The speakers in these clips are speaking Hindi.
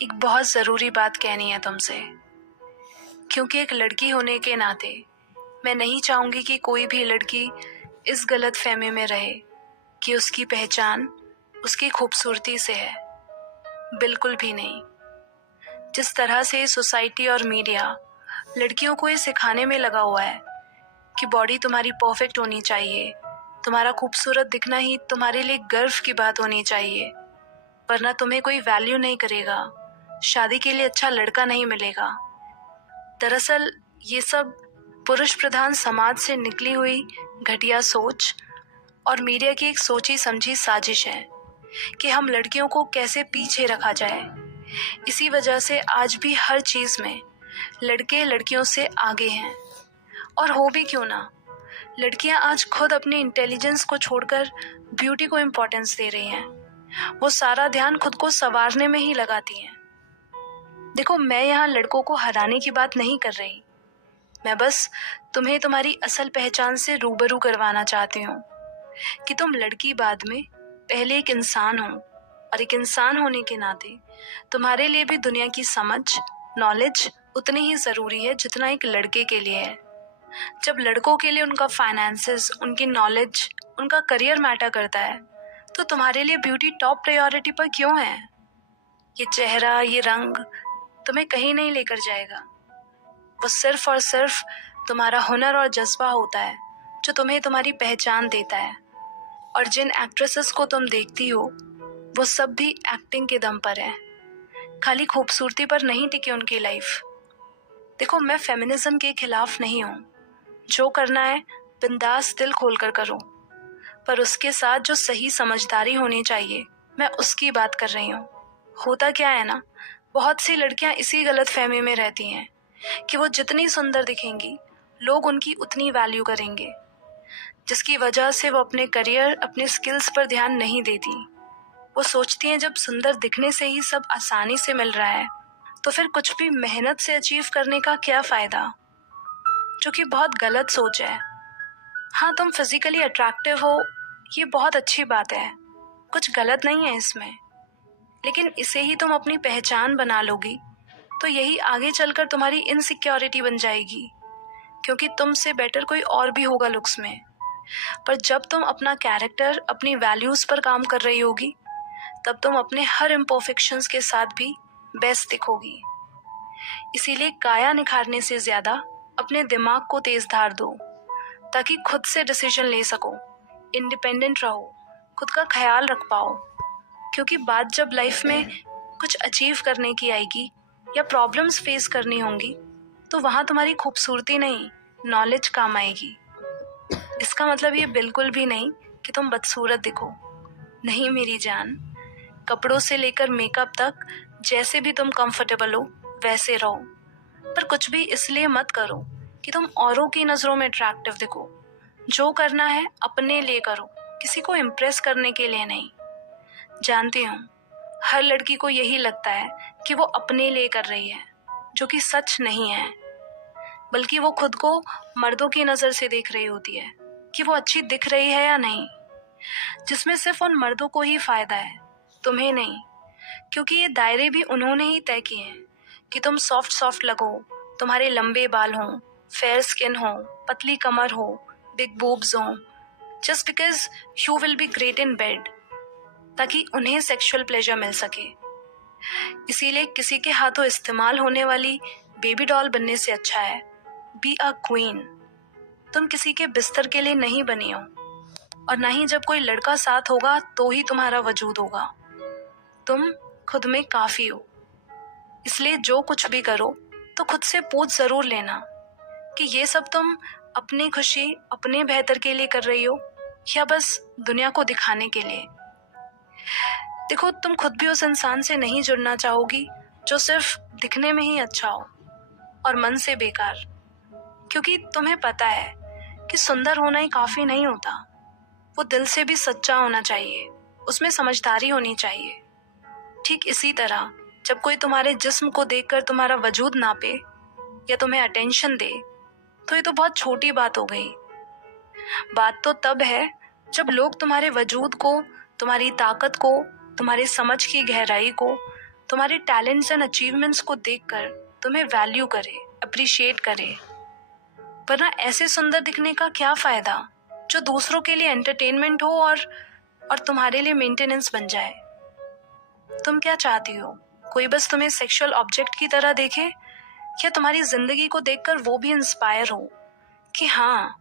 एक बहुत ज़रूरी बात कहनी है तुमसे, क्योंकि एक लड़की होने के नाते मैं नहीं चाहूँगी कि कोई भी लड़की इस गलत फहमी में रहे कि उसकी पहचान उसकी खूबसूरती से है। बिल्कुल भी नहीं। जिस तरह से सोसाइटी और मीडिया लड़कियों को ये सिखाने में लगा हुआ है कि बॉडी तुम्हारी परफेक्ट होनी चाहिए, तुम्हारा खूबसूरत दिखना ही तुम्हारे लिए गर्व की बात होनी चाहिए, वरना तुम्हें कोई वैल्यू नहीं करेगा, शादी के लिए अच्छा लड़का नहीं मिलेगा। दरअसल ये सब पुरुष प्रधान समाज से निकली हुई घटिया सोच और मीडिया की एक सोची समझी साजिश है कि हम लड़कियों को कैसे पीछे रखा जाए। इसी वजह से आज भी हर चीज में लड़के लड़कियों से आगे हैं। और हो भी क्यों ना, लड़कियां आज खुद अपनी इंटेलिजेंस को छोड़कर ब्यूटी को इम्पोर्टेंस दे रही हैं। वो सारा ध्यान खुद को संवारने में ही लगाती हैं। देखो, मैं यहाँ लड़कों को हराने की बात नहीं कर रही, मैं बस तुम्हें तुम्हारी असल पहचान से रूबरू करवाना चाहती हूँ कि तुम लड़की बाद में पहले एक इंसान हो, और एक इंसान होने के नाते तुम्हारे लिए भी दुनिया की समझ, नॉलेज उतनी ही ज़रूरी है जितना एक लड़के के लिए है। जब लड़कों के लिए उनका फाइनेंसेस, उनकी नॉलेज, उनका करियर मैटर करता है, तो तुम्हारे लिए ब्यूटी टॉप प्रायोरिटी पर क्यों है? ये चेहरा, ये रंग तुम्हें कहीं नहीं लेकर जाएगा। वो सिर्फ और सिर्फ तुम्हारा हुनर और जज्बा होता है जो तुम्हें तुम्हारी पहचान देता है। और जिन एक्ट्रेसेस को तुम देखती हो वो सब भी एक्टिंग के दम पर है, खाली खूबसूरती पर नहीं टिकी उनकी लाइफ। देखो, मैं फेमिनिज्म के खिलाफ नहीं हूँ, जो करना है बिंदास दिल खोलकर करो, पर उसके साथ जो सही समझदारी होनी चाहिए मैं उसकी बात कर रही हूँ। होता क्या है ना, बहुत सी लड़कियां इसी गलत फहमी में रहती हैं कि वो जितनी सुंदर दिखेंगी लोग उनकी उतनी वैल्यू करेंगे, जिसकी वजह से वो अपने करियर, अपने स्किल्स पर ध्यान नहीं देती। वो सोचती हैं जब सुंदर दिखने से ही सब आसानी से मिल रहा है तो फिर कुछ भी मेहनत से अचीव करने का क्या फ़ायदा, जो कि बहुत गलत सोच है। हाँ, तुम फिजिकली अट्रैक्टिव हो, ये बहुत अच्छी बात है, कुछ गलत नहीं है इसमें, लेकिन इसे ही तुम अपनी पहचान बना लोगी तो यही आगे चलकर तुम्हारी इनसिक्योरिटी बन जाएगी, क्योंकि तुमसे बेटर कोई और भी होगा लुक्स में। पर जब तुम अपना कैरेक्टर, अपनी वैल्यूज पर काम कर रही होगी, तब तुम अपने हर इम्परफेक्शंस के साथ भी बेस्ट दिखोगी। इसीलिए काया निखारने से ज्यादा अपने दिमाग को तेज धार दो, ताकि खुद से डिसीजन ले सको, इंडिपेंडेंट रहो, खुद का ख्याल रख पाओ। क्योंकि बात जब लाइफ में कुछ अचीव करने की आएगी या प्रॉब्लम्स फेस करनी होंगी, तो वहाँ तुम्हारी खूबसूरती नहीं, नॉलेज काम आएगी। इसका मतलब ये बिल्कुल भी नहीं कि तुम बदसूरत दिखो, नहीं मेरी जान। कपड़ों से लेकर मेकअप तक जैसे भी तुम कंफर्टेबल हो वैसे रहो, पर कुछ भी इसलिए मत करो कि तुम औरों की नज़रों में अट्रैक्टिव दिखो। जो करना है अपने लिए करो, किसी को इम्प्रेस करने के लिए नहीं। जानती हूँ हर लड़की को यही लगता है कि वो अपने लिए कर रही है, जो कि सच नहीं है, बल्कि वो खुद को मर्दों की नज़र से देख रही होती है कि वो अच्छी दिख रही है या नहीं, जिसमें सिर्फ उन मर्दों को ही फायदा है, तुम्हें नहीं। क्योंकि ये दायरे भी उन्होंने ही तय किए हैं कि तुम सॉफ्ट सॉफ्ट लगो, तुम्हारे लंबे बाल हों, फेयर स्किन हो, पतली कमर हो, बिग बूब्स हो, just because you will be great in bed, ताकि उन्हें सेक्सुअल प्लेजर मिल सके। इसीलिए किसी के हाथों इस्तेमाल होने वाली बेबी डॉल बनने से अच्छा है बी अ क्वीन। तुम किसी के बिस्तर के लिए नहीं बनी हो, और ना ही जब कोई लड़का साथ होगा तो ही तुम्हारा वजूद होगा। तुम खुद में काफी हो। इसलिए जो कुछ भी करो तो खुद से पूछ जरूर लेना कि ये सब तुम अपनी खुशी, अपने बेहतर के लिए कर रही हो या बस दुनिया को दिखाने के लिए। देखो, तुम खुद भी उस इंसान से नहीं जुड़ना चाहोगी जो सिर्फ दिखने में ही अच्छा हो और मन से बेकार, क्योंकि तुम्हें पता है कि सुंदर होना ही काफी नहीं होता, वो दिल से भी सच्चा होना चाहिए, उसमें समझदारी होनी चाहिए। ठीक इसी तरह जब कोई तुम्हारे जिस्म को देखकर तुम्हारा वजूद नापे या तुम्हें अटेंशन दे, तो ये तो बहुत छोटी बात हो गई। बात तो तब है जब लोग तुम्हारे वजूद को, तुम्हारी ताकत को, तुम्हारी समझ की गहराई को, तुम्हारे टैलेंट्स एंड अचीवमेंट्स को देखकर तुम्हें वैल्यू करे, अप्रिशिएट करे। वरना ऐसे सुंदर दिखने का क्या फायदा जो दूसरों के लिए एंटरटेनमेंट हो और तुम्हारे लिए मेंटेनेंस बन जाए। तुम क्या चाहती हो? कोई बस तुम्हें सेक्सुअल ऑब्जेक्ट की तरह देखे, या तुम्हारी जिंदगी को देखकर वो भी इंस्पायर हो कि हाँ,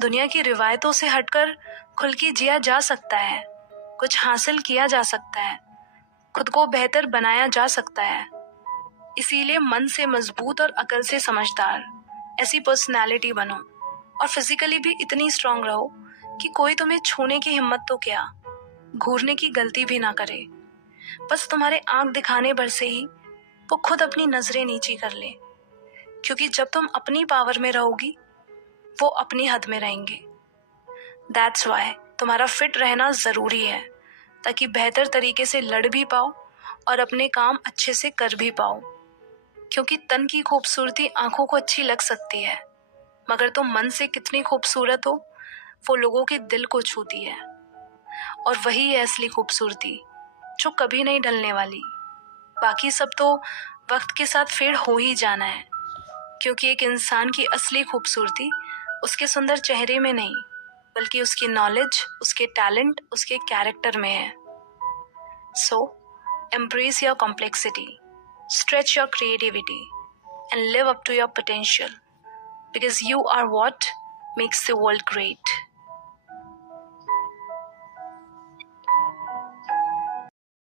दुनिया की रिवायतों से हटकर खुल के जिया जा सकता है, कुछ हासिल किया जा सकता है, खुद को बेहतर बनाया जा सकता है। इसीलिए मन से मजबूत और अकल से समझदार ऐसी पर्सनालिटी बनो, और फिजिकली भी इतनी स्ट्रांग रहो कि कोई तुम्हें छूने की हिम्मत तो क्या, घूरने की गलती भी ना करे। बस तुम्हारे आंख दिखाने भर से ही वो खुद अपनी नजरें नीची कर ले, क्योंकि जब तुम अपनी पावर में रहोगी वो अपनी हद में रहेंगे। दैट्स वाई तुम्हारा फिट रहना जरूरी है, ताकि बेहतर तरीके से लड़ भी पाओ और अपने काम अच्छे से कर भी पाओ। क्योंकि तन की खूबसूरती आंखों को अच्छी लग सकती है, मगर तुम मन से कितनी खूबसूरत हो वो लोगों के दिल को छूती है। और वही है असली खूबसूरती, जो कभी नहीं ढलने वाली। बाकी सब तो वक्त के साथ फेड हो ही जाना है, क्योंकि एक इंसान की असली खूबसूरती उसके सुंदर चेहरे में नहीं, बल्कि उसकी नॉलेज, उसके टैलेंट, उसके कैरेक्टर में है। सो embrace your complexity, stretch your creativity, and live up to your potential, because you are what makes the world great.